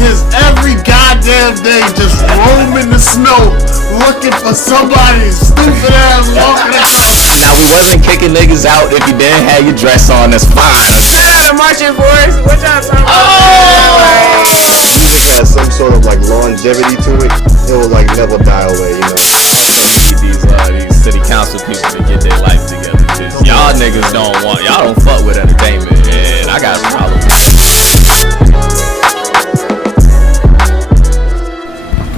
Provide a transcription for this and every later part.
his every goddamn day just roaming the snow looking for somebody stupid ass walking out. Now we wasn't kicking niggas out if you didn't have your dress on, that's fine. Shout out to Marching Force. What y'all talking about? It has some sort of like longevity to it. It will like never die away, you know. These city council people to get their life together. Cause y'all niggas y'all don't fuck with entertainment, and I got a problem with that.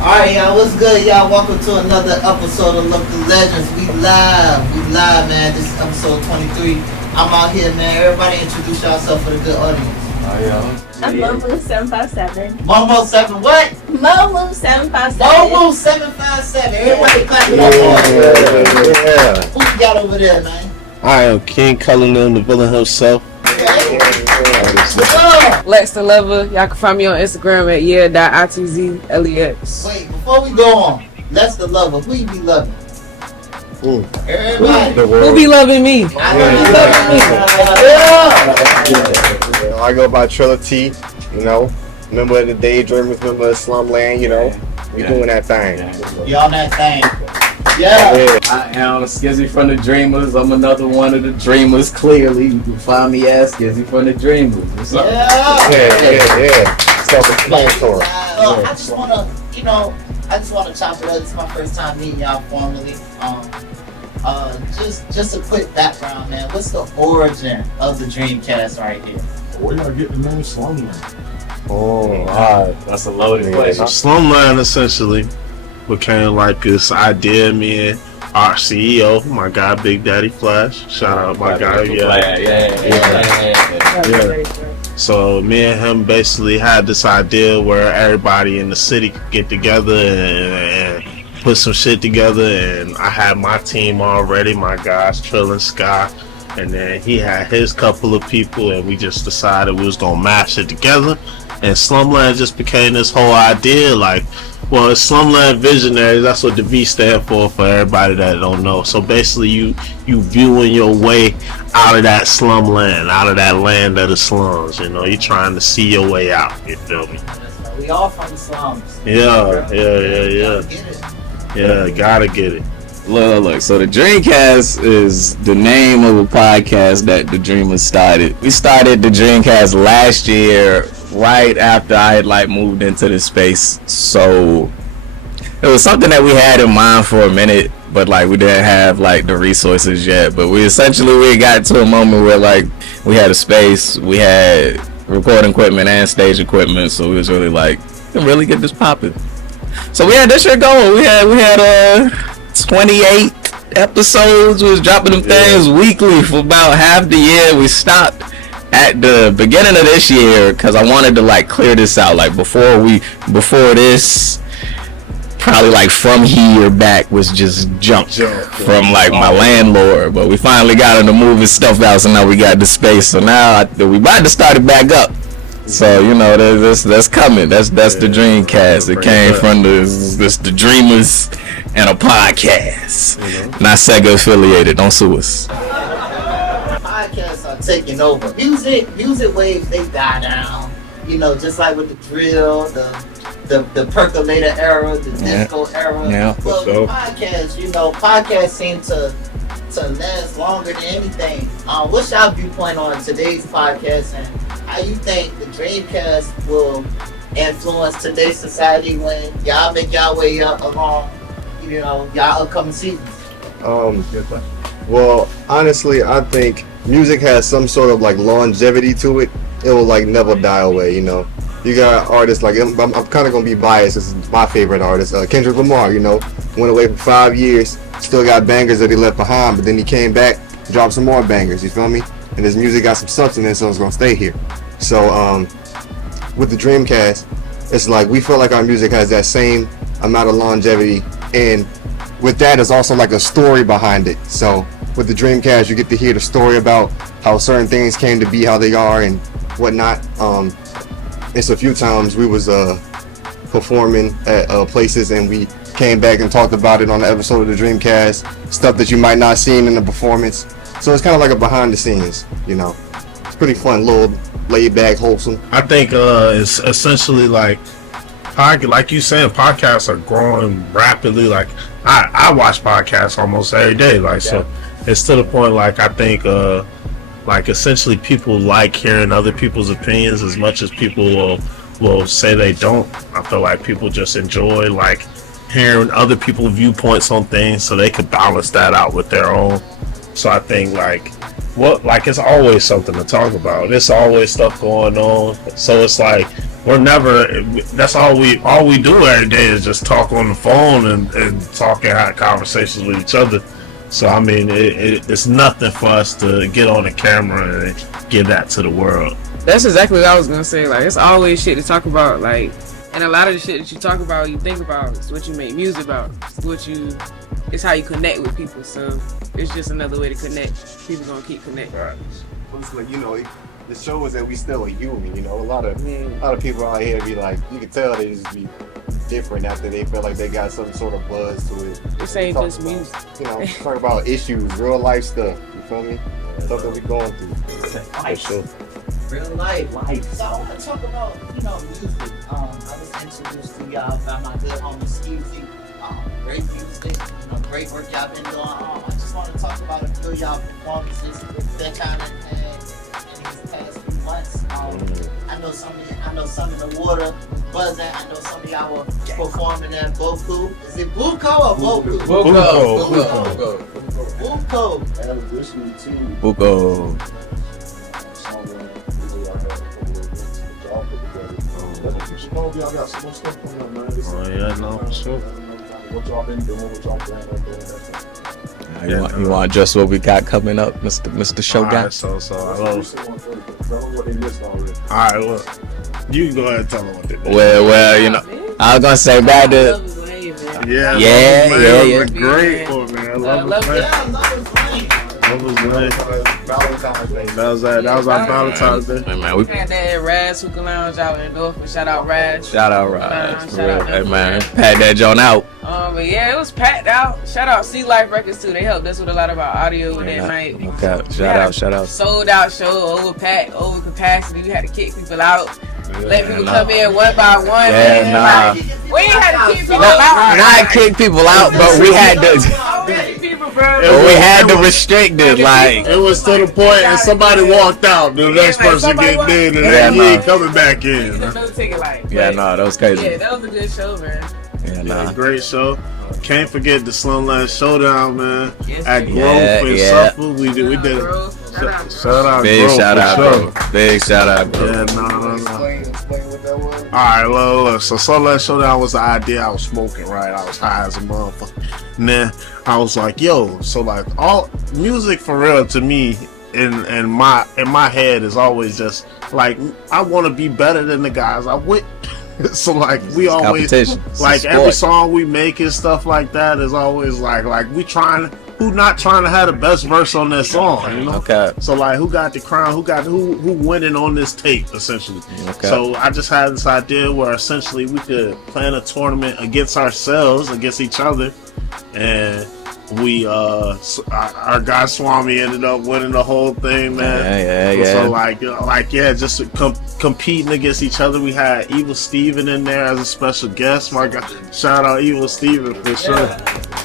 Alright, y'all, what's good, y'all? Welcome to another episode of Local Legends. We live, man. This is episode 23. I'm out here, man. Everybody introduce yourself for the good audience. I'm Momo 757. Momo 7 what? Momo 757. Momo 757. Everybody clap it up. Yeah. Who you got over there, man? I am King Cullen on the villain himself. Okay. Lex the Lover. Y'all can find me on Instagram at yeah.itzlex. Wait, before we go on, Lex the Lover. Who you be loving? Everybody. Who be loving me? I go by Triller T, you know. Remember the Daydreamers, remember Slumland, you know. We doing that thing. You on that thing. Yeah. I am Skizzy from the Dreamers. I'm another one of the Dreamers. Clearly, you can find me at Skizzy from the Dreamers. What's up? Yeah. Self-explanatory. I just wanna chop it up. This is my first time meeting y'all formally. Just a quick background, man. What's the origin of the Dreamcast right here? Where y'all get the name Slumland? Oh, alright. That's a loaded question. Slumland essentially became like this idea. Me and our CEO, my guy Big Daddy Flash. Shout out my guy. Yeah. So me and him basically had this idea where everybody in the city could get together and put some shit together, and I had my team already, my guys Triller and Sky, and then he had his couple of people, and we just decided we was gonna mash it together, and Slumland just became this whole idea. Like, well, it's Slumland Visionaries, that's what the V stand for everybody that don't know. So basically you viewing your way out of that slumland, out of that land of the slums, you know, you're trying to see your way out, you feel me? We all from the slums. Yeah. Yeah, gotta get it. Look. So the Dreamcast is the name of a podcast that the Dreamers started. We started the Dreamcast last year, right after I had moved into the space. So it was something that we had in mind for a minute, but we didn't have the resources yet. But we got to a moment where we had a space, we had recording equipment and stage equipment, so we was really can really get this popping. So we had this shit going. We had 28 episodes. We was dropping them things weekly for about half the year. We stopped at the beginning of this year because I wanted to clear this out. Before this, probably from here back was just junk from my landlord. But we finally got him to move his stuff out, so now we got the space. So now we about to start it back up. So that's coming. That's the Dreamcast. It came from the Dreamers and a podcast. Not Sega affiliated. Don't sue us. Podcasts are taking over. Music waves, they die down. You know, just like with the drill, the percolator era, the disco era. Yeah. Well, podcasts seem to last longer than anything. What's your viewpoint on today's podcast, and how you think the Dreamcast will influence today's society when y'all make y'all way up along, y'all upcoming seasons? Well, honestly, I think music has some sort of longevity to it. It will never die away, you know. You got artists I'm kind of gonna be biased. This is my favorite artist, Kendrick Lamar. Went away for 5 years, still got bangers that he left behind, but then he came back, dropped some more bangers. You feel me? And his music got some substance, so it's gonna stay here. So with the Dreamcast, it's we feel like our music has that same amount of longevity, and with that is also a story behind it. So with the Dreamcast, you get to hear the story about how certain things came to be how they are and whatnot. It's a few times we was performing at places, and we came back and talked about it on the episode of the Dreamcast, stuff that you might not seen in the performance. So it's kind of like a behind the scenes, It's pretty fun, little laid back, wholesome. I think it's essentially like you saying, podcasts are growing rapidly. Like I watch podcasts almost every day. Like so, it's to the point. Like I think like essentially people like hearing other people's opinions as much as people will say they don't. I feel like people just enjoy like hearing other people's viewpoints on things so they could balance that out with their own. So I think like it's always something to talk about. There's always stuff going on. So it's like that's all we do every day is just talk on the phone and talk and have conversations with each other. So I mean it's nothing for us to get on the camera and give that to the world. That's exactly what I was gonna say. Like, it's always shit to talk about. Like, and a lot of the shit that you talk about, you think about, is what you make music about. It's how you connect with people. So it's just another way to connect. People gonna keep connecting. Right. It's like, you know, the show is that we still are human. You know, a lot of people out here be like, you can tell they just be different after they feel like they got some sort of buzz to it. This ain't just music. You know, talk about issues, real life stuff. You feel me? Stuff that we going through. Life. Sure. Real life. So I want to talk about, music. I was introduced to y'all by my good homie Skizzy. Great music, great work y'all been doing. I just want to talk about a few of y'all performances that kind of had in these past few months. I know some of the water was buzzing. I know some of y'all were performing at Boku. Is it Buko or Boku? Buko. Buko. I was listening to Booga. y'all got some more stuff going on, man. Oh yeah, no, for sure. What y'all been doing? What y'all planning on doing? You want just what we got coming up, Mr. Show guy? Alright, so I love. Tell them what they missed already. Alright, well, you can go ahead and tell them what they did. Well, I was gonna say back to Yeah. Yeah. Was a great one, man. Love was great. Valentine's Day. That was our Valentine's Day. Hey, man, we had that Raz Hookah Lounge out in Norfolk. Shout out Raz. shout out Raj. Shout out Hey them. man, pat that joint out. But yeah, it was packed out. Shout out Sea Life Records too. They helped us with a lot of our audio that night. Okay, shout out. Sold out show, overpacked, over capacity. We had to kick people out. Let people come in one by one. Yeah, nah. We ain't had to kick people out. Not kick people out, but we had to. People, bro. We had to restrict it, like. It was to the point, and somebody walked out. The next person get in, and then he ain't coming back in. Yeah, nah, that was crazy. Yeah, that was a good show, man. Yeah, nah. Great show. Can't forget the Slumland Showdown, man. Yes, At we Grove and yeah. Suffolk, we did it. Shout out, Big Grove, shout for out, sure. bro. Big shout out, bro. Yeah, no. Explain what that was. Alright, look. So Slumland Showdown was the idea. I was smoking, right? I was high as a motherfucker. And then I was like, yo, so like all music for real to me in my head is always just like I want to be better than the guys I with. So like we always like every song we make and stuff like that is always like who not trying to have the best verse on that song, you know? Okay. So like who got the crown, who winning on this tape essentially. Okay. So I just had this idea where essentially we could plan a tournament against ourselves, against each other, and we our guy Swami ended up winning the whole thing, man. Yeah. So just competing against each other. We had Evil Steven in there as a special guest. My guy, shout out Evil Steven for sure.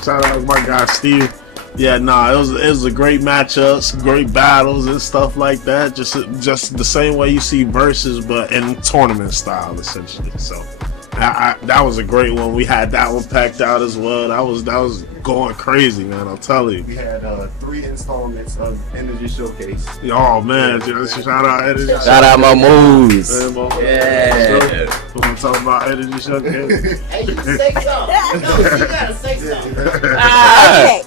Shout out my guy Steve. Yeah, nah, it was a great matchups, great battles and stuff like that. Just the same way you see verses, but in tournament style essentially. So that was a great one. We had that one packed out as well. That was going crazy, man. I'll tell you. We had 3 installments of Energy Showcase. Oh man, just shout out Energy. Shout out my moves. Yeah. We want to talk about Energy Showcase. Hey, you can say something. No, you gotta say something. Okay.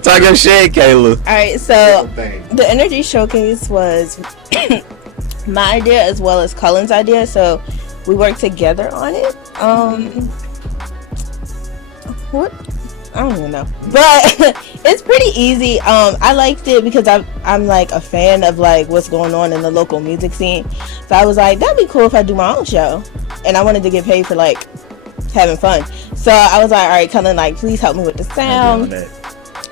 Talk your shit, Kayla. All right. So the Energy Showcase was my idea as well as Cullen's idea. So we worked together on it. What? I don't even know, but it's pretty easy. I liked it because I'm like a fan of like what's going on in the local music scene. So I was like, that'd be cool if I do my own show, and I wanted to get paid for like having fun. So I was like, all right, Cullen, like please help me with the sound.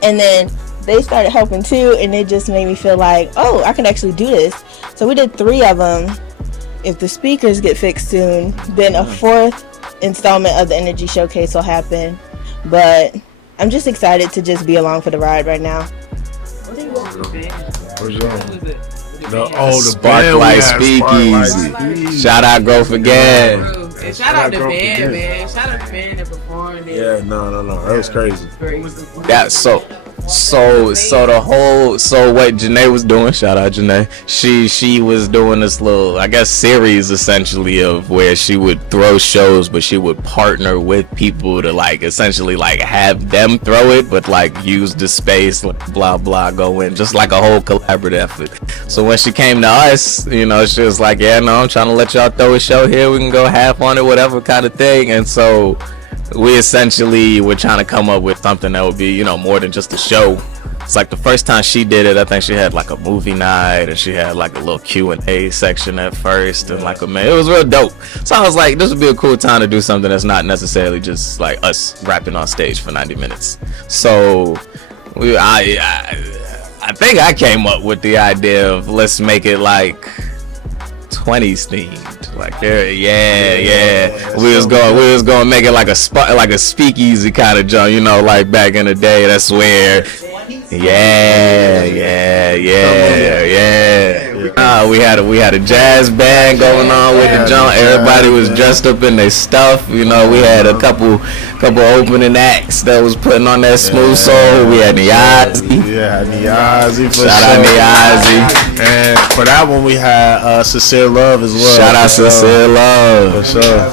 And then they started helping too, and it just made me feel like, oh, I can actually do this. So we did 3 of them. if the speakers get fixed soon, then a 4th installment of the Energy Showcase will happen. But I'm just excited to just be along for the ride right now. The Sparklight Speakeasy. Shout out Growth Again. And shout out the band, man. Shout out the band that performed. Yeah, no. That was crazy. Yeah, so what Janae was doing, shout out Janae, she was doing this little, I guess, series essentially of where she would throw shows, but she would partner with people to like essentially like have them throw it, but like use the space, like, blah blah, go in, just like a whole collaborative effort. So when she came to us, you know, she was like, yeah, no, I'm trying to let y'all throw a show here, we can go half on it, whatever kind of thing. And so we essentially were trying to come up with something that would be, you know, more than just a show. It's like the first time she did it, I think she had like a movie night and she had like a little Q&A section at first, and like it was real dope. So I was like, this would be a cool time to do something that's not necessarily just like us rapping on stage for 90 minutes. So I think I came up with the idea of let's make it like 20s themed. Like there, yeah. We was going to make it like a speakeasy kind of joint, you know, like back in the day. That's where, yeah. We had a jazz band going on with the joint. Everybody was dressed up in their stuff. You know, we had a couple opening acts that was putting on that smooth soul. We had Niazi. Yeah, Niazi. Shout out Niazi. And for that one, we had Sincere Love as well. Shout out Sincere Love. For sure.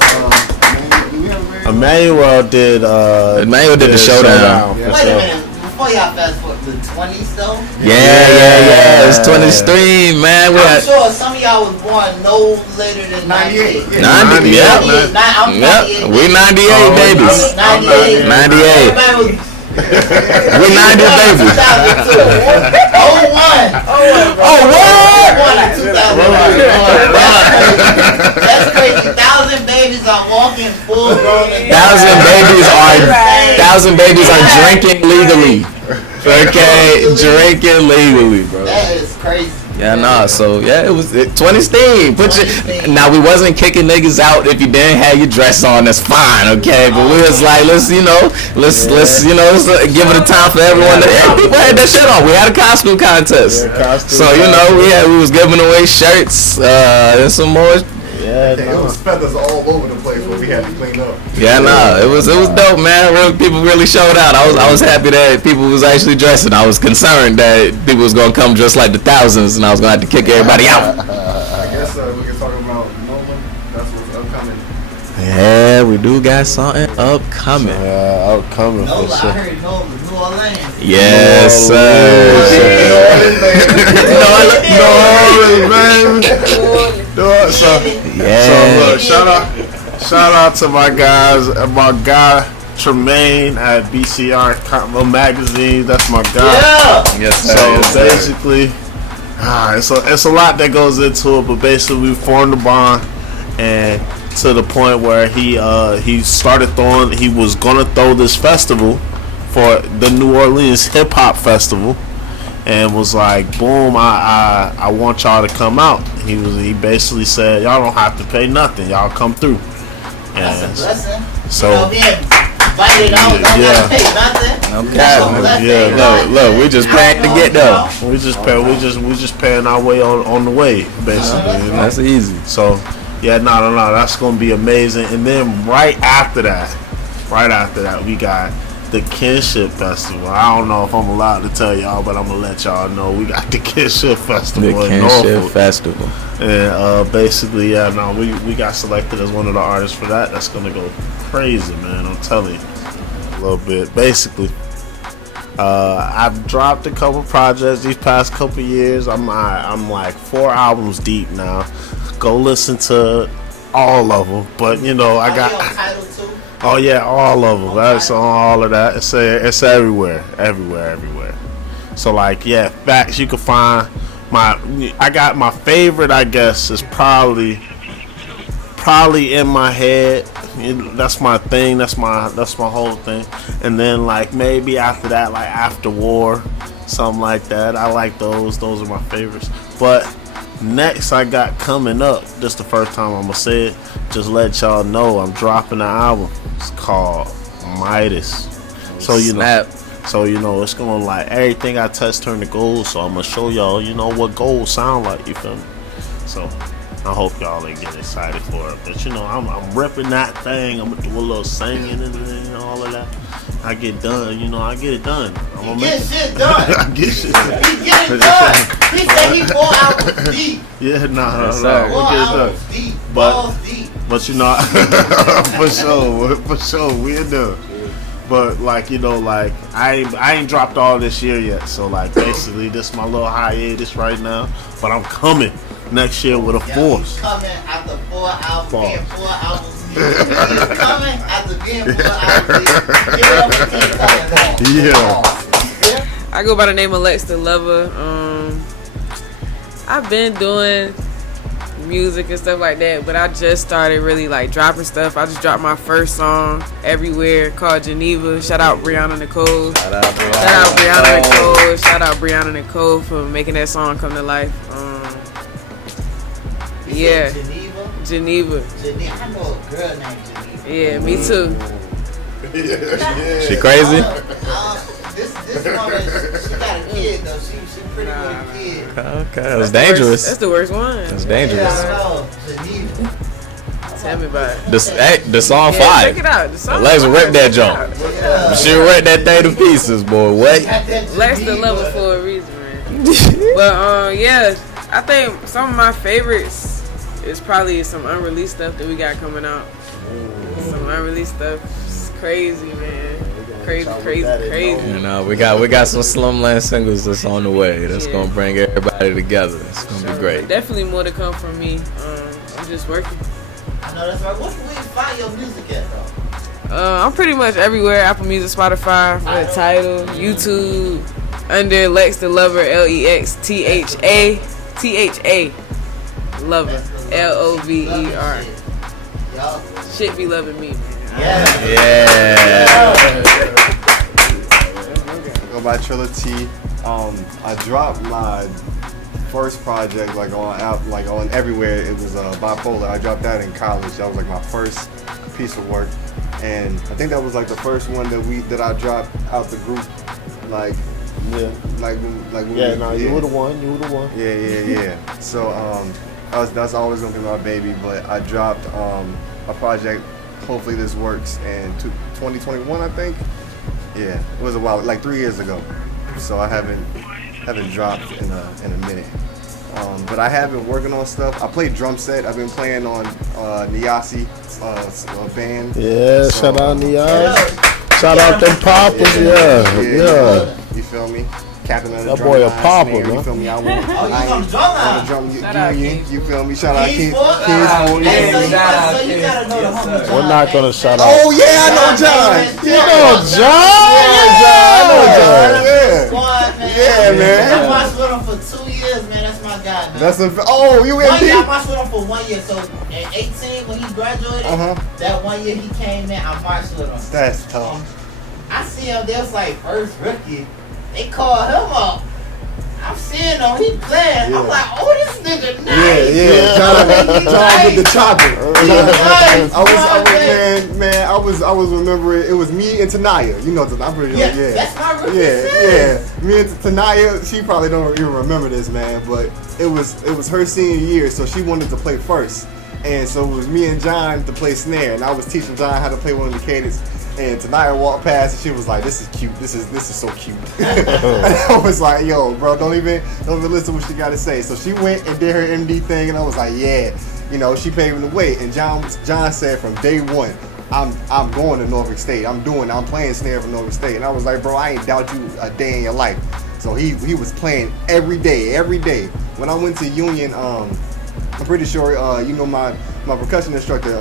Emmanuel did the showdown. Wait a minute. Before y'all fast forward to the 20s though. Yeah. It's 20 stream, man. I'm sure some of y'all was born no later than 98. 90, yeah. I'm 98. We 98 babies. 98. We 90 babies. 2001. That's crazy. 1,000 babies are walking full grown. 1,000 babies are drinking legally. Okay, drinking legally, bro. That is crazy. Yeah, nah. So yeah, it was 20 steam. Now we wasn't kicking niggas out if you didn't have your dress on. That's fine, okay. But we was like, let's give it a time for everyone. People had that shit on. We had a costume contest. So you know, we was giving away shirts and some more. It was feathers all over the place when we had to clean up. Yeah, nah, it was dope, man. People really showed out. I was happy that people was actually dressing. I was concerned that people was gonna come dressed like the thousands, and I was gonna have to kick everybody out. I guess we can talk about Nolan. That's what's upcoming. Yeah, we do got something upcoming. Upcoming for sure. I heard Nolan, New Orleans. Yes, sir. So look, shout out to my guys, my guy Tremaine at BCR Magazine. That's my guy. Yeah. Yes, sir. So basically, it's a lot that goes into it, but basically we formed a bond, and to the point where he was gonna throw this festival for the New Orleans Hip Hop Festival, and was like, boom, I want y'all to come out. He basically said, y'all don't have to pay nothing, y'all come through. That's a blessing. So being invited out, don't have to pay nothing. Okay. Look, we just paying to get there. We just paying our way on the way, basically. You know? That's easy. So yeah, no, that's gonna be amazing. And then right after that, we got the Kinship Festival. I don't know if I'm allowed to tell y'all, but I'm gonna let y'all know we got the Kinship Festival in Norfolk. Festival. And basically, we got selected as one of the artists for that. That's gonna go crazy, man. I'm telling you, a little bit. Basically, I've dropped a couple projects these past couple years. I'm like 4 albums deep now. Go listen to all of them, but you know I got. Oh yeah, all of them. That's on all of that. It's everywhere. So like, yeah, facts. You can find I got my favorite. I guess is probably In My Head. That's my thing. That's my whole thing. And then like maybe after that, like After War, something like that. I like those. Those are my favorites. But Next, I got coming up. This the first time I'm gonna say it. Just let y'all know I'm dropping an album. It's called Midas. So you Snap. know. So you know it's gonna like everything I touch turn to gold. So I'm gonna show y'all, you know, what gold sound like. You feel me? So I hope y'all ain't get excited for it. But you know, I'm repping that thing. I'm gonna do a little singing and you know, all of that. I get done, you know, I get it done. I'm gonna Get shit done. I get shit done. He get it done. He said he 4 hours deep. Yeah, nah, Yes, no, sir. we 4 get it done. hours deep. But- Balls deep. But you know, for sure, we in done. But like you know, like I ain't dropped all this year yet. So like basically, this my little hiatus right now. But I'm coming next year with a force. Coming after 4 hours. Pause. Being 4 hours deep. He's coming after being 4 hours deep. Give it up for King Cullen. Yeah. I go by the name of Lex the Lover. I've been doing music and stuff like that, but I just started really like dropping stuff. I just dropped my first song everywhere called Geneva. Shout out Brianna Nicole. Shout out Brianna Nicole. Shout out Brianna Nicole for making that song come to life. Yeah, Geneva. Geneva. I know a girl named Geneva. Yeah, me too. She crazy? This woman, she got a kid though. She pretty good kid. Okay, that's That's dangerous. the worst one. That's dangerous. Yeah, Geneva. Tell me about it. The song Yeah, fire. check it out. The song Alexa, fire. rip that jump. Yeah. She ripped that thing to pieces, boy. What? Lex the Lover for a reason, man. But yeah, I think some of my favorites is probably some unreleased stuff that we got coming out. Some unreleased stuff. It's crazy, man. Crazy. You know, we got some Slumland singles that's on the way. That's gonna bring everybody together. It's gonna be great. Definitely more to come from me. I'm just working. I know that's right. What can we find your music at though? I'm pretty much everywhere. Apple Music, Spotify, Tidal, YouTube, under Lex the Lover, LEXTHA, Lover, LOVER. Y'all. Shit be loving me, man. Yeah. Go by Triller T. I dropped my first project like on everywhere. It was Bipolar. I dropped that in college. That was like my first piece of work, and I think that was like the first one that I dropped out the group. Like Yeah. when You were the one. Yeah. So that's always gonna be my baby. But I dropped a project. Hopefully this works in 2021, I think. Yeah, it was a while, like 3 years ago. So I haven't dropped in a minute. But I have been working on stuff. I play drum set. I've been playing on Niasi band. Yeah, So, shout out Nias. Shout out them poppers. Yeah. You feel me? Captain of the That drum boy a line, popper, snare, man. You feel me? I Oh, you on the drum line? Shout out union. Kings. You feel me? Shout out Kings Kings. Ford? Kings Ford, Hey, yeah. so you gotta know the homie John. We're not gonna man. shout out. Oh yeah, I know John. You know I know John. Yeah. Squad, man. Yeah, man. I watched with him for 2 years, man. That's my guy, man. That's you One year, I MP? marched with him for 1 year. So in 18, when he graduated, that 1 year he came in, I marched with him. That's tough. I see him, they was like, first rookie. They called him up. I'm seeing him, he playing. Yeah. I'm like, oh, this nigga nice. John with the chopper. Nice. I was remembering it was me and Tanaya. You know, I'm pretty Yeah, sure. that's my rookie. Yeah. Me and Tanaya, she probably don't even remember this, man, but it was her senior year, so she wanted to play first. And so it was me and John to play snare, and I was teaching John how to play one of the cadence. And Tanaya walked past and she was like, "This is cute. This is so cute." And I was like, "Yo, bro, don't even listen to what she got to say." So she went and did her MD thing, and I was like, "Yeah, you know, she paving the way." And John said from day one, I'm going to Norfolk State. I'm playing snare for Norfolk State. And I was like, "Bro, I ain't doubt you a day in your life." So he was playing every day. When I went to Union, I'm pretty sure you know my percussion instructor,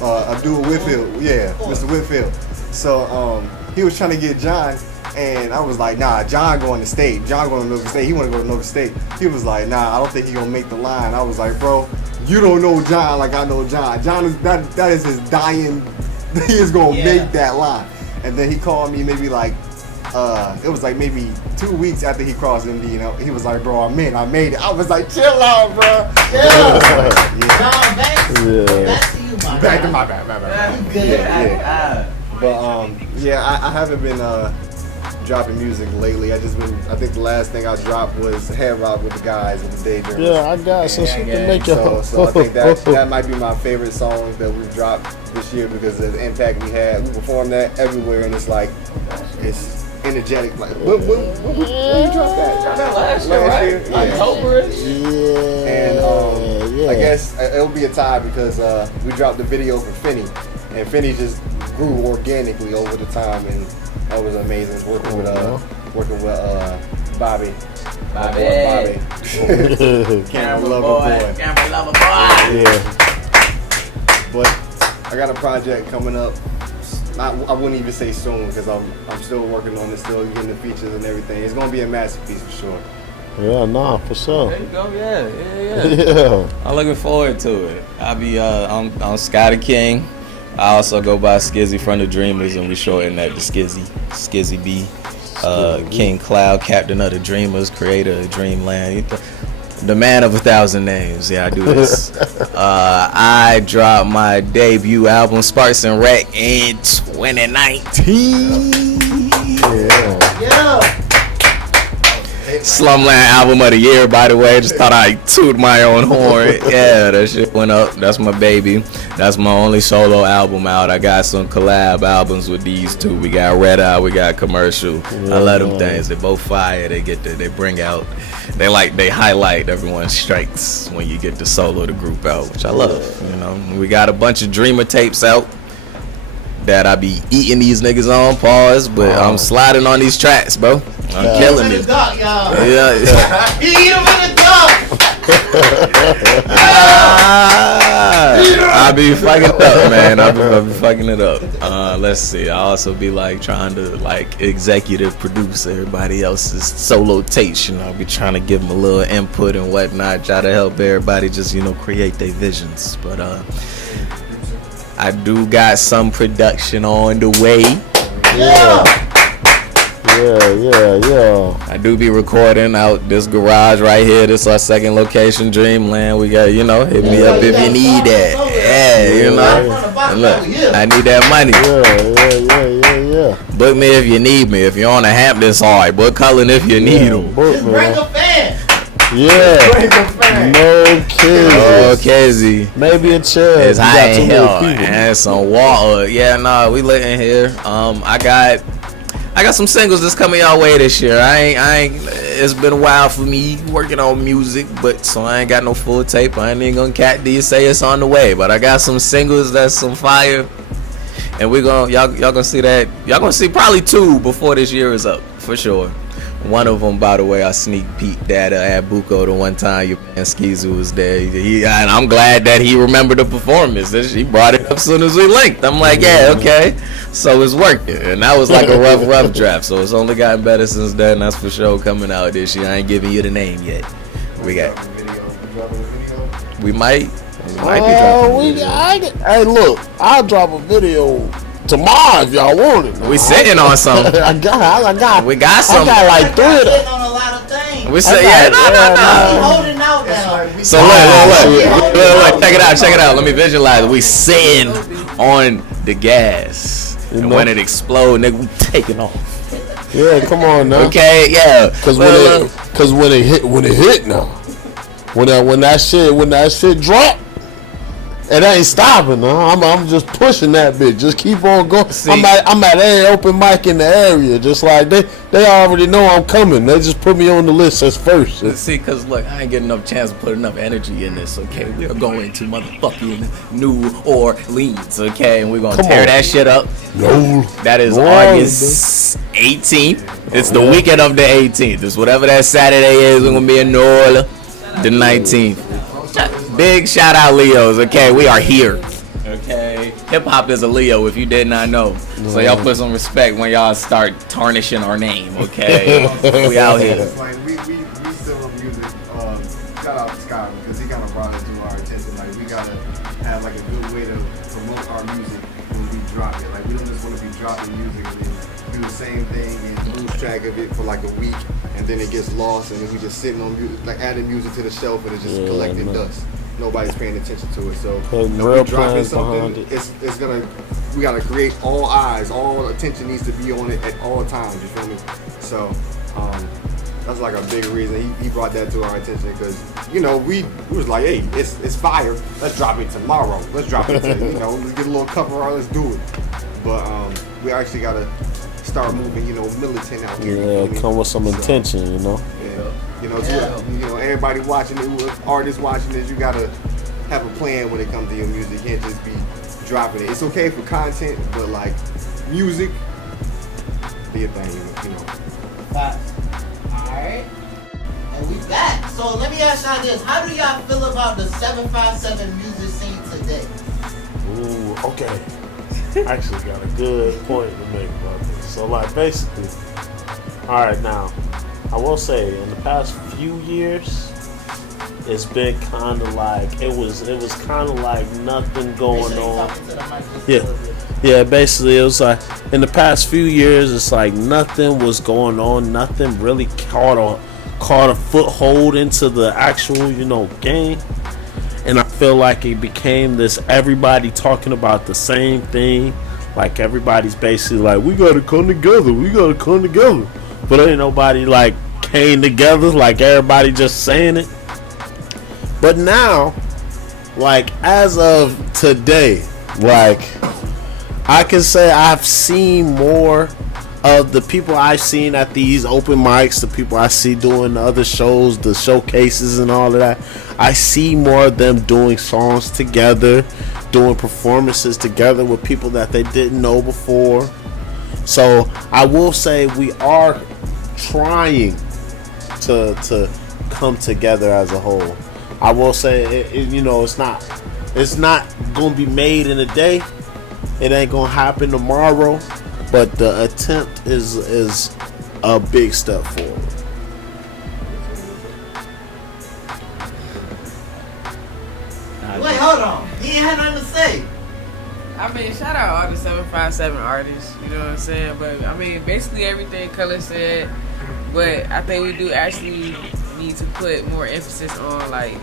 Abdul Whitfield. Yeah, Mr. Whitfield. So he was trying to get John, and I was like, "Nah, John going to state. John going to Norfolk State. He want to go to Norfolk State." He was like, "Nah, I don't think he gonna make the line." I was like, "Bro, you don't know John like I know John. John is that is his dying. He is gonna make that line." And then he called me maybe like it was like maybe 2 weeks after he crossed MD, you know, he was like, bro, I'm in, I made it. I was like, chill out, bro. Yeah. Yeah. Back to you, my Back to guy. my bad. Good. Yeah. But I haven't been dropping music lately. I think the last thing I dropped was Head Rock with the guys with the Daydreamers. Yeah, I got some shit to make it. So I think that might be my favorite song that we've dropped this year because of the impact we had. We performed that everywhere, and it's like it's energetic. Like when you dropped that? Last year, right? Yeah. October-ish? And yeah. I guess it'll be a tie because we dropped the video for Finney, and Finney just grew organically over the time, and that was amazing. Working with Bobby. Camera lover boy. Camera lover boy. Yeah. But I got a project coming up. I wouldn't even say soon because I'm still working on it, still getting the features and everything. It's gonna be a masterpiece for sure. Yeah, nah, for sure. There you go, yeah. Yeah. I'm looking forward to it. I'm Scotty King. I also go by Skizzy from the Dreamers, and we shorten that to Skizzy. Skizzy B. King Cloud, captain of the Dreamers, creator of Dreamland. The man of 1,000 names. Yeah, I do this. I dropped my debut album, Sparks and Wreck, in 2019. Yeah. Slumland album of the year, by the way. Just thought I'd toot my own horn. Yeah, that shit went up. That's my baby. That's my only solo album out. I got some collab albums with these two. We got Red Eye, we got Commercial. I love them things. They both fire. They bring out. They highlight everyone's strengths when you get the solo the group out, which I love. You know, we got a bunch of Dreamer tapes out that I be eating these niggas on, pause, but I'm sliding on these tracks, bro. I'm killing it. Yeah. He eat him in the dark. I be fucking it up, man. I be fucking it up. Let's see. I also be like trying to like executive produce everybody else's solo tapes. You know, I be trying to give them a little input and whatnot. Try to help everybody just create their visions. But I do got some production on the way. Yeah. I do be recording out this garage right here. This our second location, Dreamland. We got, hit me up if you need that. Yeah, And look, I need that money. Yeah. Book me if you need me. If you're on a Hampton side, book Cullen if you need him. Just bring a fan. Yeah. No kids. Oh, Skizzy. Maybe a chair. It's high in here and some water. Yeah, we lit in here. I got some singles that's coming y'all way this year. I ain't. It's been a while for me working on music, so I ain't got no full tape. I ain't even gonna cat these say it's on the way, but I got some singles that's some fire, and y'all gonna see that. Y'all gonna see probably 2 before this year is up for sure. One of them, by the way, I sneak peeked that at Booga the one time your man Skeezy was there. And I'm glad that he remembered the performance. He brought it up as soon as we linked. I'm like, yeah, okay. So it's working. And that was like a rough draft. So it's only gotten better since then. That's for sure coming out this year. I ain't giving you the name yet. We might. We might be dropping a video. Hey, look, I'll drop a video tomorrow if y'all want it. We sitting on something. I got. We got something. I got like 3 of them. On a lot of things. We say, I'm no. holding out now. So look, check it out. Let me visualize. We sitting on the gas, and when it explode, nigga, we taking off. Yeah, come on now. Okay, yeah. Cause when it hit now, when that shit drop. It ain't stopping, huh? I'm just pushing that bitch. Just keep on going. I'm at every open mic in the area. Just like they already know I'm coming. They just put me on the list as first. See, cause look, I ain't getting enough chance to put enough energy in this. Okay, we're going to motherfucking New Orleans. Okay, and we're gonna tear that shit up. No, that is August 18th. It's the weekend of the 18th. It's whatever that Saturday is. We're gonna be in New Orleans the 19th. Big shout out Leos, okay? We are here. Okay. Hip hop is a Leo if you did not know. So y'all put some respect when y'all start tarnishing our name, okay? We out here. Like we still on music. Shout out to Scott because he kind of brought it to our attention. Like we gotta have like a good way to promote our music when we drop it. Like we don't just want to be dropping music and then do the same thing and lose track of it for like a week, and then it gets lost, and then we just sitting on music, like adding music to the shelf, and it's just collecting dust. Nobody's paying attention to it. So if we're dropping something, it's gonna. We gotta create all eyes, all attention needs to be on it at all times. You feel me? So that's like a big reason he brought that to our attention, because we was like, hey, it's fire. Let's drop it tomorrow. Let's drop it. Let's get a little cover art. Let's do it. But we actually gotta start moving. Militant out here. Yeah, come with some intention. Everybody watching it, artists watching this, you gotta have a plan when it comes to your music. You can't just be dropping it. It's okay for content, but like music, be a thing, Facts. Alright. And we back. So let me ask y'all this. How do y'all feel about the 757 music scene today? Ooh, okay. I actually got a good point to make about this. So like basically, alright, now I will say in the past few years it's been kind of like it was kind of like nothing going on. Yeah. Basically, it was like in the past few years, it's like nothing was going on. Nothing really caught a foothold into the actual game. And I feel like it became this everybody talking about the same thing. Like everybody's basically like, we gotta come together. But ain't nobody like came together. Like everybody just saying it. But now, like as of today, like I can say I've seen more of the people I've seen at these open mics, the people I see doing the other shows, the showcases and all of that. I see more of them doing songs together, doing performances together with people that they didn't know before. So I will say we are trying to come together as a whole. I will say, it's not gonna be made in a day. It ain't gonna happen tomorrow, but the attempt is a big step forward. Wait, hold on. You ain't had nothing to say. I mean, shout out all the 757 artists. You know what I'm saying? But I mean, basically everything Color said. But I think we do actually need to put more emphasis on like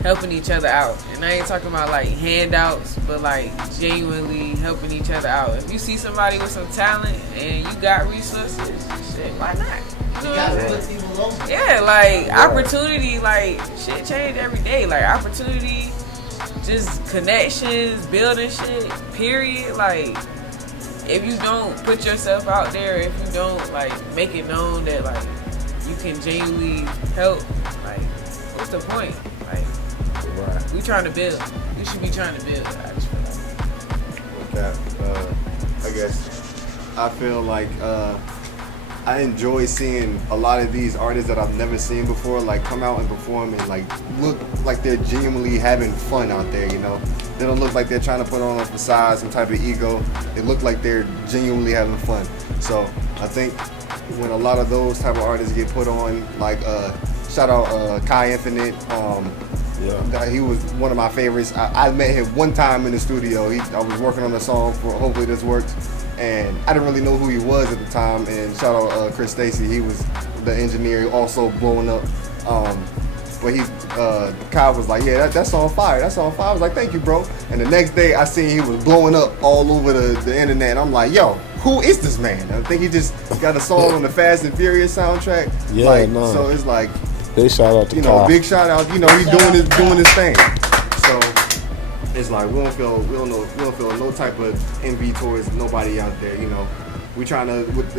helping each other out. And I ain't talking about like handouts, but like genuinely helping each other out. If you see somebody with some talent and you got resources, shit, why not? You know what I'm saying? Yeah, like opportunity, like shit change every day. Like opportunity, just connections, building shit, period. Like if you don't put yourself out there, if you don't like make it known that like you can genuinely help, like what's the point? Like we trying to build. We should be trying to build. I just feel like. Okay. I guess I feel like I enjoy seeing a lot of these artists that I've never seen before, like come out and perform and like look like they're genuinely having fun out there. They don't look like they're trying to put on a facade, some type of ego. They look like they're genuinely having fun. So I think when a lot of those type of artists get put on, like shout out Kai Infinite. He was one of my favorites. I met him one time in the studio. I was working on a song for Hopefully This Works, and I didn't really know who he was at the time. And shout out Chris Stacy. He was the engineer, also blowing up. But Kyle was like, yeah, that's on fire. That's on fire. I was like, thank you, bro. And the next day, I seen he was blowing up all over the internet. I'm like, yo, who is this man? I think he just got a song on the Fast and Furious soundtrack. So it's like, big shout out to Kyle. Big shout out. He's doing his thing. So it's like we don't feel no type of envy towards nobody out there. We trying to with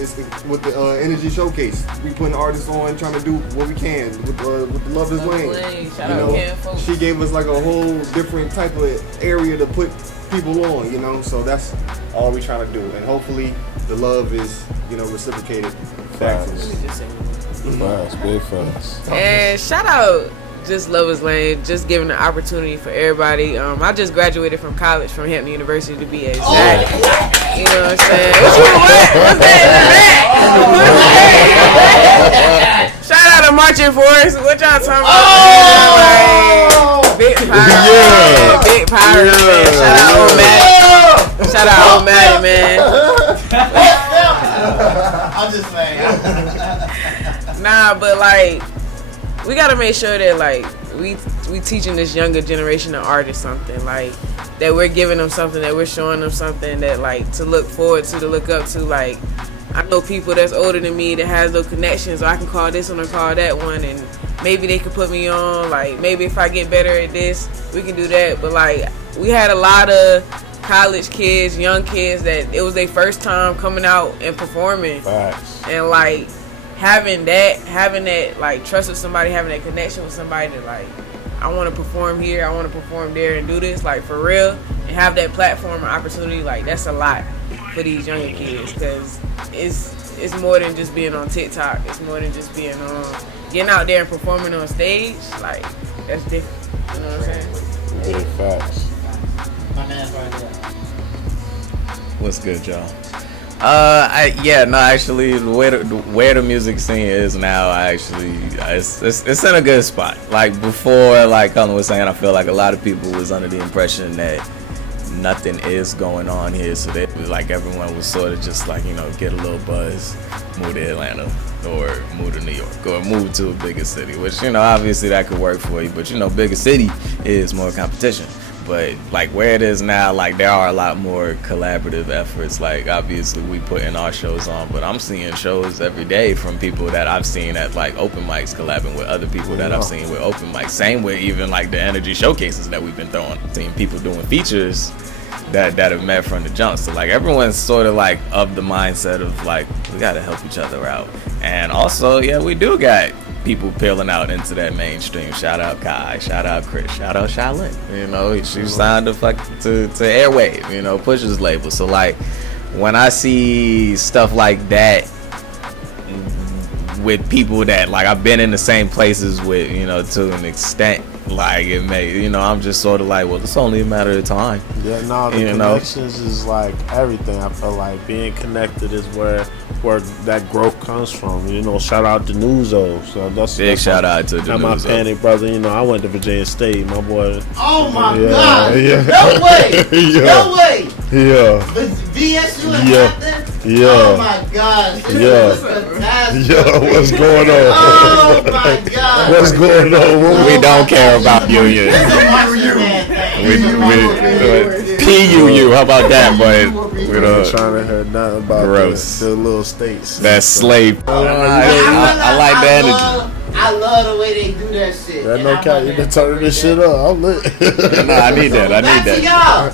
the Energy Showcase. We putting artists on, trying to do what we can with the Love Is Lane. Shout out Ken, folks. She gave us like a whole different type of area to put people on. So that's all we trying to do, and hopefully the love is reciprocated back to us. Big facts. And shout out Just Love Is Lane, just giving the opportunity for everybody. I just graduated from college, from Hampton University to be exact. You know what I'm saying? What's that? Shout out to Marching Force. What y'all talking about? Big Pirate. Big Pirate. Shout out Old Mac. Shout out Old Maddie, man. I'm just saying. Nah, but like, we gotta make sure that like we teaching this younger generation of artists something, like that we're giving them something, that we're showing them something that like to look forward to look up to. Like, I know people that's older than me that has no connections, so I can call this one or call that one, and maybe they can put me on. Like, maybe if I get better at this, we can do that. But like, we had a lot of college kids, young kids that it was their first time coming out and performing. Facts. And like having that like trust with somebody, having that connection with somebody that like, I want to perform here, I want to perform there and do this like for real, and have that platform and opportunity, like that's a lot for these younger kids, because it's more than just being on TikTok. It's more than just being on getting out there and performing on stage. Like, that's different. You know what I'm saying? Big facts. My man's right there. What's good, y'all? Actually, where the music scene is now, it's in a good spot. Like before, like Cullen was saying, I feel like a lot of people was under the impression that nothing is going on here, so that like everyone was sort of just like, you know, get a little buzz, move to Atlanta or move to New York or move to a bigger city, which, you know, obviously that could work for you, but you know, bigger city is more competition. But like where it is now, like there are a lot more collaborative efforts. Like obviously we putting our shows on, but I'm seeing shows every day from people that I've seen at like open mics collabing with other people that I've seen with open mics. Same with even like the energy showcases that we've been throwing. Seeing people doing features that have met from the jump. So like everyone's sort of like of the mindset of like, we gotta help each other out. And also, yeah, we do got people peeling out into that mainstream. Shout out Kai, shout out Chris, shout out Shaolin. You know, she signed to Airwave, you know, Push's label. So like when I see stuff like that with people that like I've been in the same places with, you know, to an extent, like it may, you know, I'm just sort of like, well, it's only a matter of time. Yeah, no, the connections is like everything. I feel like being connected is where that growth comes from. You know, shout out to Nuzo. So that's shout out to Nuzo. My Panic brother. You know, I went to Virginia State. My boy. Oh my God! Yeah. No way! Yeah. No way! Yeah. VSU and Yeah. Hampton? Yeah. Oh my gosh! This Yeah. is fantastic. Yeah, what's going on? Oh my God! What's going on? We don't care about union. This is a Martian man thing. PUU, how about that, boy? We don't trying to hear nothing about the little states. That slave. I like the energy. I love the way they do that shit. That no cap, you been turning this shit up. I'm lit. Nah, I need that. Back to y'all.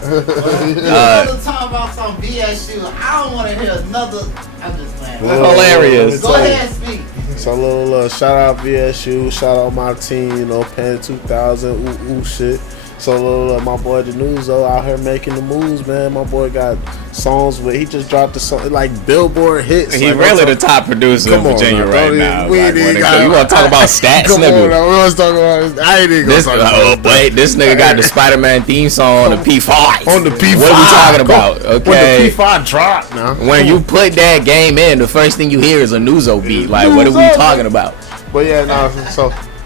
Another time about some BSU. I don't want to hear another. I'm just playing. Hilarious. Go ahead and speak. So little shout out VSU, shout out my team, you know, Pan 2000, shit. So my boy the Nuzo out here making the moves, man. My boy got songs with, he just dropped the song like Billboard hits. He like, really the top producer in Virginia right now. You want to talk about stats, nigga? We was talking about. I ain't even gonna talk about. Wait, this nigga got the Spider-Man theme song on the P5. On the P5. What are we talking about? Okay. When the P5 dropped now. When you put that game in, the first thing you hear is a Nuzo beat. Like, what are we talking about? But yeah, no.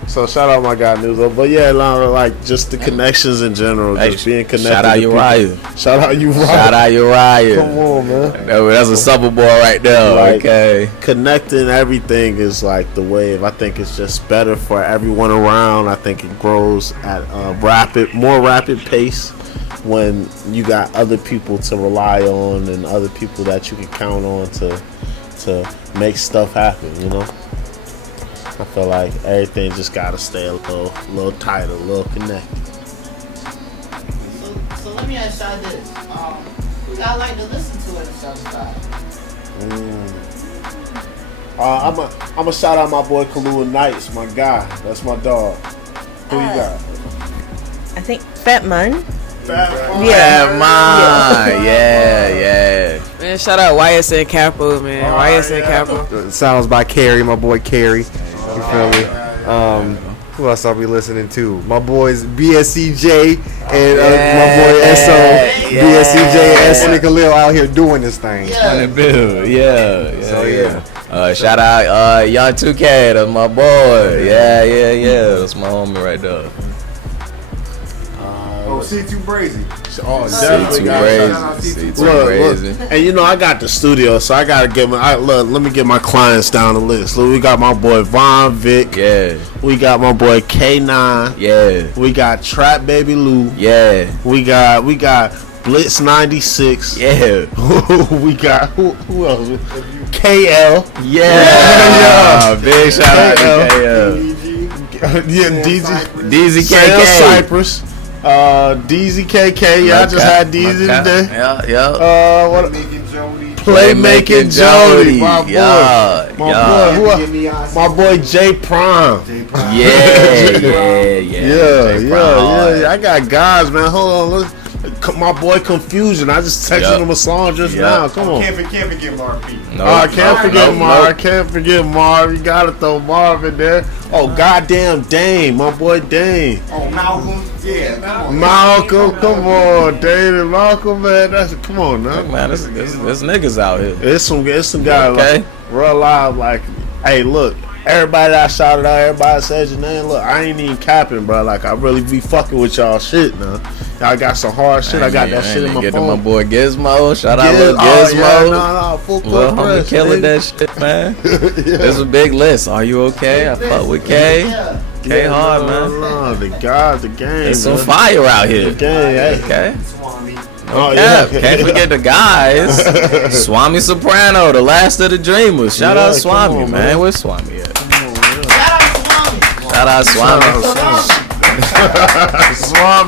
So shout out my guy Nuzo. But yeah, like just the connections in general, just being connected. Shout out Uriah. Shout out Uriah. Shout out Uriah. Come on, man. That's a supper boy right there. Like, okay. Connecting everything is like the wave. I think it's just better for everyone around. I think it grows at a more rapid pace when you got other people to rely on and other people that you can count on to make stuff happen, you know? I feel like everything just gotta stay a little tighter, a little connected. So let me ask y'all this: who y'all like to listen to in the Southside? I'm a shout out my boy Kahlua Nights, my guy. That's my dog. Who you got? I think Fat Man. Yeah, man. Yeah. Man, shout out YSN Capo, man. YSN Capo. Sounds by Carrie, my boy Carrie. You feel me? Who else are we listening to? My boys BSCJ and my boy SO. BSCJ and S. Khalil out here doing this thing. Yeah. Shout out Young 2K, that's my boy. Yeah. That's my homie right there. C2 Brazy. Oh, definitely got crazy. And you know, I got the studio, so I gotta get let me get my clients down the list. Look, we got my boy Von Vic. Yeah. We got my boy K9. Yeah. We got Trap Baby Lou. Yeah. We got Blitz 96. Yeah. We got who else? KL. Yeah. Big shout out to KL. Yeah, DZKK. Cypress. DZKK. Yeah, I just had DZ today. Yeah. What? Playmaking Jody. My boy. My boy J Prime. Yeah. I got guys, man. Hold on. My boy Confusion. I just texted him a song just now. Come on. Can't forget Marv P. I can't forget Marv. I can't forget Marv. You gotta throw Marv in there. Oh, goddamn Dame. My boy Dame. Oh, Malcolm. Yeah. Malcolm, come on, David. Malcolm, man. Come on, man. Man, there's niggas out here. It's some guys like real live. Like, hey, look. Everybody that I shouted out, everybody said your name. Look, I ain't even capping, bro. Like, I really be fucking with y'all shit, man. Y'all got some hard shit. I got that shit in my phone. My boy Gizmo. Shout out Lil Gizmo. No, full Well, I'm killing that shit, man. There's a big list. Are you okay? I fuck with K. K hard, man. The God, the game. There's some fire out here. The game, okay. Oh, yeah. Can't forget the guys. Swami Soprano, the last of the Dreamers. Shout out Swami, man. Where's Swami at? Shout out Swami.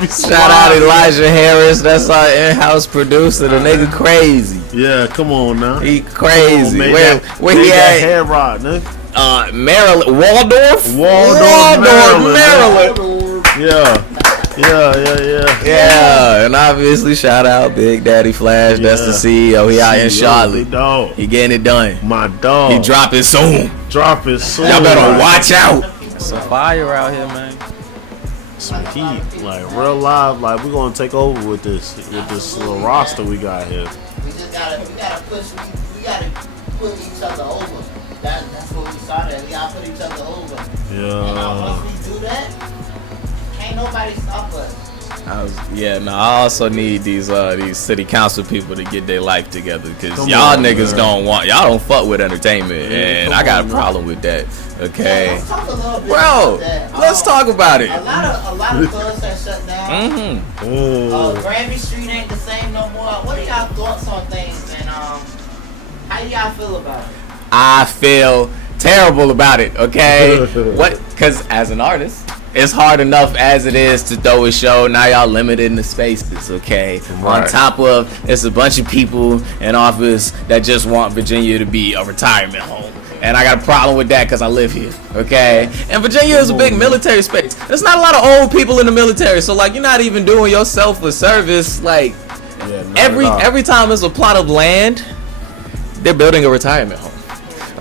Shout out Elijah Harris. That's our in-house producer. The nigga crazy. Yeah, come on now. He crazy. Where he at? Hair rod, nigga. Maryland. Waldorf, Maryland. Yeah, and obviously shout out Big Daddy Flash. That's the CEO. He out in Charlotte. He getting it done. My dog. He dropping soon. Y'all better watch out. Some fire out here, man. Some heat, like real live. Like we gonna take over with this little roster we got here. We gotta push. We gotta put each other over. That's what we started. We gotta put each other over. Yeah. And once we do that, ain't nobody stop us. I also need these city council people to get their life together, because y'all niggas don't fuck with entertainment, and I got a problem with that. Okay, let's talk a little bit bro. about that. Let's talk about it. A lot of clubs have shut down. Granby Street ain't the same no more. What are y'all thoughts on things, and how do y'all feel about it? I feel terrible about it. Okay, because as an artist, it's hard enough as it is to throw a show. Now y'all limited in the spaces, okay? Right. On top of, it's a bunch of people in office that just want Virginia to be a retirement home. And I got a problem with that because I live here, okay? And Virginia is a big military space. There's not a lot of old people in the military, so like you're not even doing yourself a service. Like every time there's a plot of land, they're building a retirement home.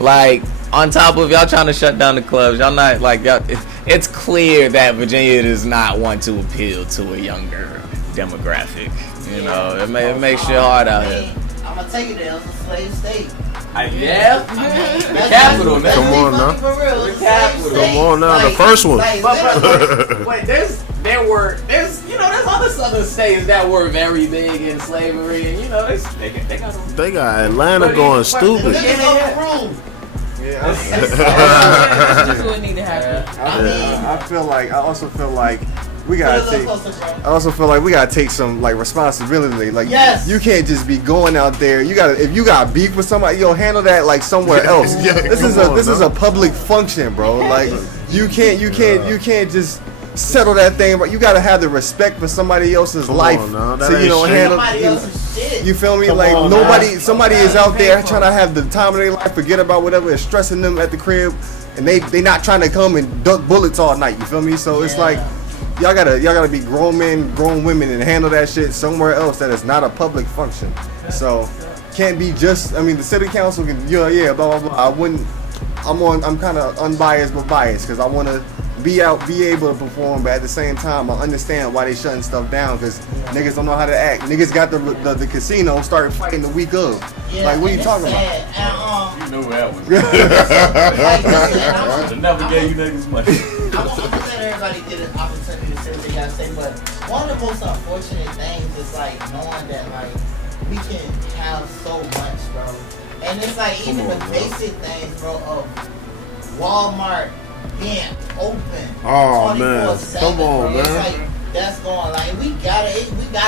Like on top of y'all trying to shut down the clubs, y'all not like y'all. It's clear that Virginia does not want to appeal to a younger demographic. You know, it makes shit hard out here. I'm gonna tell you that it was a slave state. Yeah, the capital, man. Come on now. The capital. Come on now, the first one. Wait, there's other southern states that were very big in slavery, and they got Atlanta going stupid. That's what need to happen. I also feel like we gotta take some like responsibility. Like you can't just be going out there. If you got beef with somebody, handle that like somewhere else. This is a public function, bro. Like you can't just settle that thing. But you gotta have the respect for somebody else's life to handle. You feel me? Somebody is out there trying to have the time of their life, forget about whatever is stressing them at the crib, and they not trying to come and duck bullets all night. You feel me? So it's like y'all gotta be grown men, grown women, and handle that shit somewhere else that is not a public function. So can't be just. I mean, the city council can blah blah blah. I'm kind of unbiased but biased because I want to be able to perform, but at the same time, I understand why they shutting stuff down because niggas don't know how to act. Niggas got the casino started fighting the week of. Like, what are you talking about? You know that one. They never gave you niggas money. I'm gonna let everybody get an opportunity to say what they gotta say, but one of the most unfortunate things is like knowing that like we can have so much, bro. And it's like even the basic things, bro, of Walmart being open. Oh man, 24/7, come on, bro. man. It's like that's going like we gotta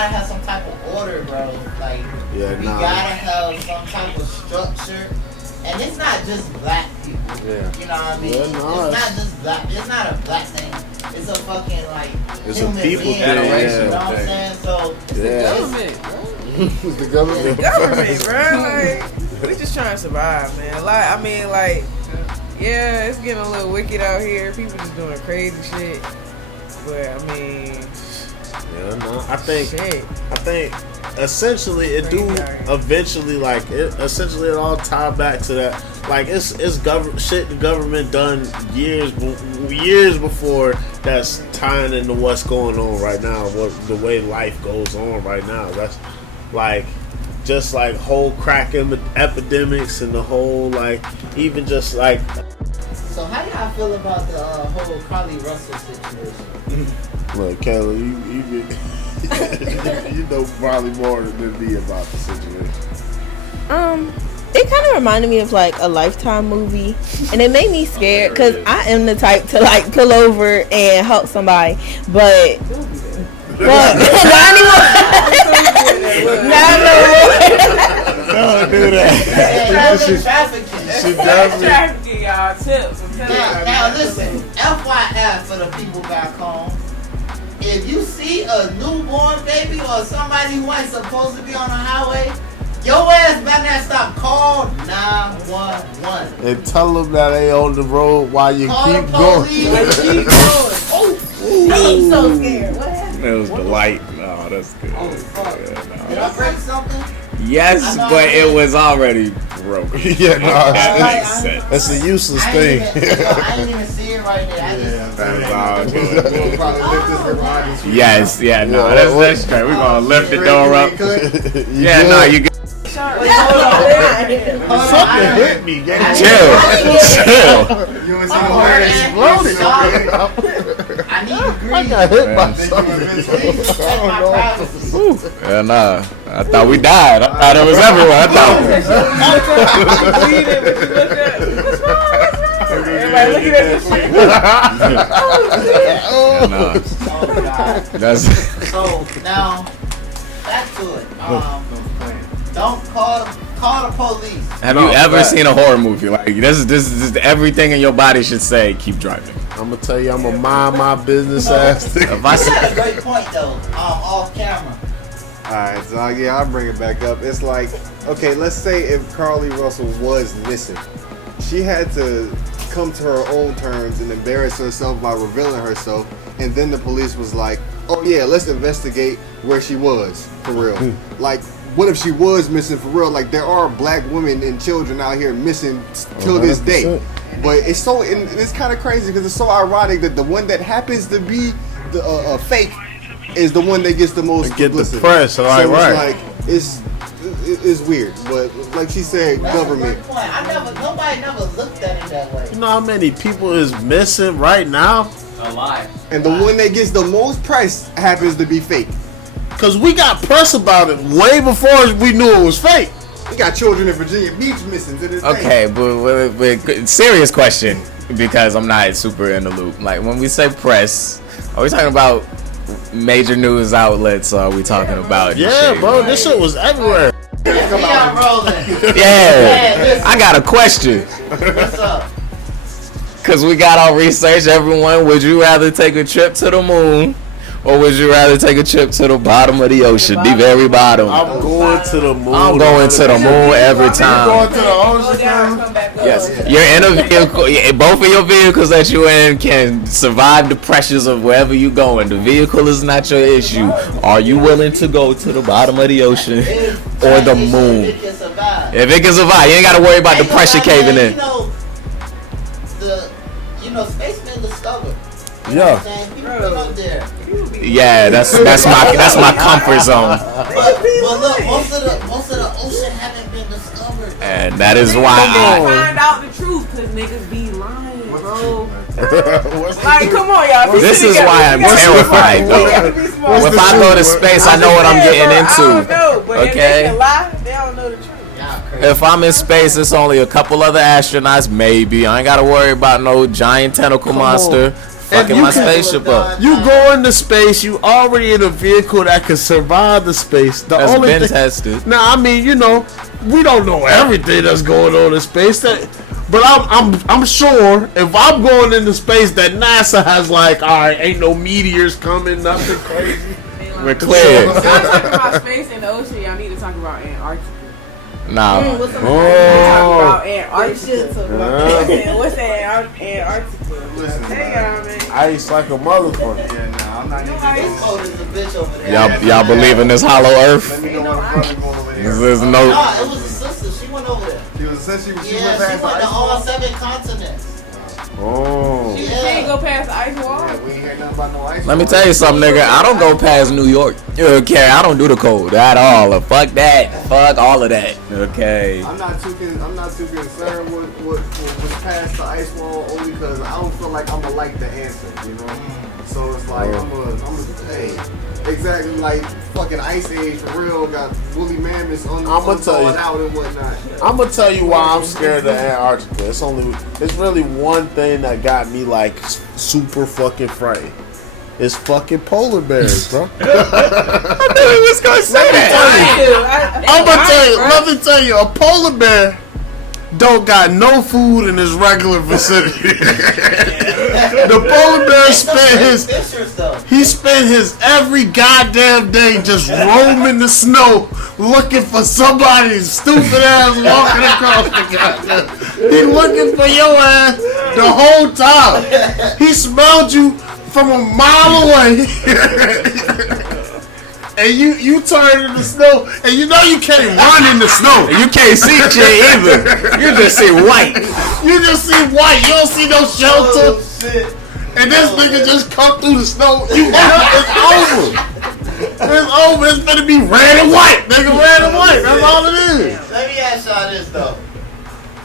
have some type of order, bro. Like we gotta have some type of structure. And it's not just black people. Yeah. You know what I mean? Yeah, no, it's not just black. It's not a black thing. It's a fucking like It's a human people being. thing, You yeah. know what I'm saying? So It's the government, bro. It's the government. Government, bro. Like, we just trying to survive, man. Like, I mean, like, yeah, it's getting a little wicked out here. People just doing crazy shit. But I mean, Yeah, no, I think essentially it do eventually like it essentially it all tie back to that. Like it's shit the government done years before that's tying into what's going on right now, what the way life goes on right now. That's like just like whole crack epidemics and the whole like even just like. So how y'all feel about the whole Carly Russell situation? Look, Kayla, you know probably more than me about the situation. It kind of reminded me of like a Lifetime movie, and it made me scared because I am the type to like pull over and help somebody, but not anymore. Not no more. Don't do that. She definitely. trafficking, y'all. Tips. Now listen, FYI for the people back home. If you see a newborn baby or somebody who ain't supposed to be on the highway, your ass better not stop. Call 911. And tell them that they on the road while you Call keep the going. police. Keep going. I'm so scared. What happened? It was the light. No, that's good. Oh, fuck. Yeah, Did I break something? yes, but it was already broken. Yeah, no, That's that's a useless I thing. didn't even see it right there. I just, That's all We'll good. probably lift this recording. Yes, yeah, no, that's straight. We're gonna lift the door up. Yeah, no, you good. Something hit me, gang. Chill. You ain't seen the way it exploded. I need to breathe. I got hit by Please something. respect my privacy. Yeah, nah. I thought we died. I thought it was everywhere. I thought. Bleeding, but you look at what's wrong? Everybody looking at this shit. Yeah, nah. Oh God. That's. So now, back to it. Don't call the police. Have you ever seen a horror movie? Like this is everything in your body should say keep driving. I'm gonna tell you, I'm gonna mind my business ass. If I You got a see, great point though. Off camera. Alright, so yeah, I'll bring it back up. It's like, okay, let's say if Carly Russell was missing, she had to come to her own terms and embarrass herself by revealing herself, and then the police was like, oh yeah, let's investigate where she was, for real. Like, what if she was missing for real? Like, there are black women and children out here missing till this day. But it's so, and it's kind of crazy because it's so ironic that the one that happens to be the fake is the one that gets the most Get the publicity. press, So right, right. it's like it's weird, but like she said, That's government. a great point. Nobody never looked at it that way. You know how many people is missing right now? And the one that gets the most press happens to be fake. Cause we got press about it way before we knew it was fake. We got children in Virginia Beach missing to this day. okay, but serious question because I'm not super in the loop. Like when we say press, are we talking about major news outlets? Or are we talking about? Yeah, shit? bro, this shit was everywhere. We are rolling. Yeah, I got a question. What's up? Cause we got our research. Everyone, would you rather take a trip to the moon, or would you rather take a trip to the bottom of the ocean, the very bottom? I'm going to the moon. I'm going to the moon every Going time. to the ocean. Yes, you're in a vehicle. Both of your vehicles that you're in can survive the pressures of wherever you're going. The vehicle is not your issue. Are you willing to go to the bottom of the ocean or the moon? It can survive. If it can survive, you ain't gotta worry about the pressure caving in. Spacemen discovered. Yeah. People been up there. Yeah, that's my comfort zone, But look, most of the ocean haven't been discovered. and that is why Find out the truth, cause niggas be lying, bro. No. Like, come on, y'all. This is why I'm terrified, though. If I go to space, I know what I'm getting I don't into. know, but if they Okay. can lie, they don't know the truth. If I'm in space, it's only a couple other astronauts, maybe. I ain't gotta worry about no giant tentacle monster fucking my spaceship up. You go into space, you already in a vehicle that can survive the space. The That's only been thing, tested. now, I mean, you know, we don't know everything that's going on in space. But I'm sure if I'm going into space, that NASA has like, all right, ain't no meteors coming, nothing crazy. We're clear. Y'all talking about space and the ocean, y'all need to talk about Antarctica. Nah. Talk about Antarctica. What's that Antarctica? Hey, y'all, man. Ice like a motherfucker. Yeah, nah, I'm not No even. ice. Cold as a bitch over there. Y'all believe in this hollow earth? Let me know when the brother going over there. There's no. Nah, it was a sister. She went over there. She was since she Yeah, went she past went the to ice all wall. 7 continents. Oh. She ain't go past the ice wall. Yeah, we ain't heard nothing about no ice Let me wall. tell you something, nigga. I don't go past New York. Okay, I don't do the cold at all. Fuck that. Fuck all of that. Okay. I'm not too concerned with what's past the ice wall only because I don't feel like I'ma like the answer, you know. So it's like I'm a hey, exactly like fucking Ice Age for real. Got woolly mammoths on I'ma tell you. out and whatnot. I'm gonna tell you why I'm scared of Antarctica. It's really one thing that got me like super fucking frightened. It's fucking polar bears, bro. I knew he was gonna say that. Let me tell you, a polar bear don't got no food in his regular vicinity. The polar bear spent his every goddamn day just roaming the snow looking for somebody stupid ass walking across the goddamn. He looking for your ass the whole time. He smelled you from a mile away. And you turn in the snow, and you know you can't run in the snow. You can't see shit either. You just see white. You just see white. You don't see no shelter. Oh, shit. And this nigga just come through the snow. It's over. It's over. It's gonna be red and white. Nigga, red and white. That's all it is. Let me ask y'all this though.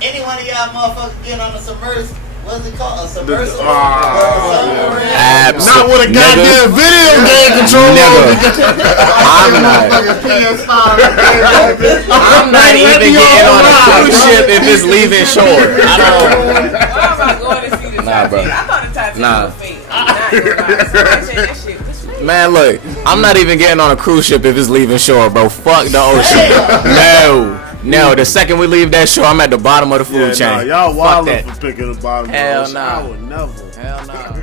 Any one of y'all motherfuckers getting on a submersible? What's it called? A submersible? Not with a goddamn video game controller. Never. I'm not even getting on a cruise ship if it's leaving shore. I don't. Why am I going to see the Nah, bro. Titanic? I thought the Titanic Nah. was fake. I'm not gonna lie. Somebody said that shit was fake. Man, look, I'm not even getting on a cruise ship if it's leaving shore, bro. Fuck the ocean. No, the second we leave that shore, I'm at the bottom of the food chain. Y'all Fuck wild that. for picking the bottom. Hell of the ocean. nah. I would never. Hell no.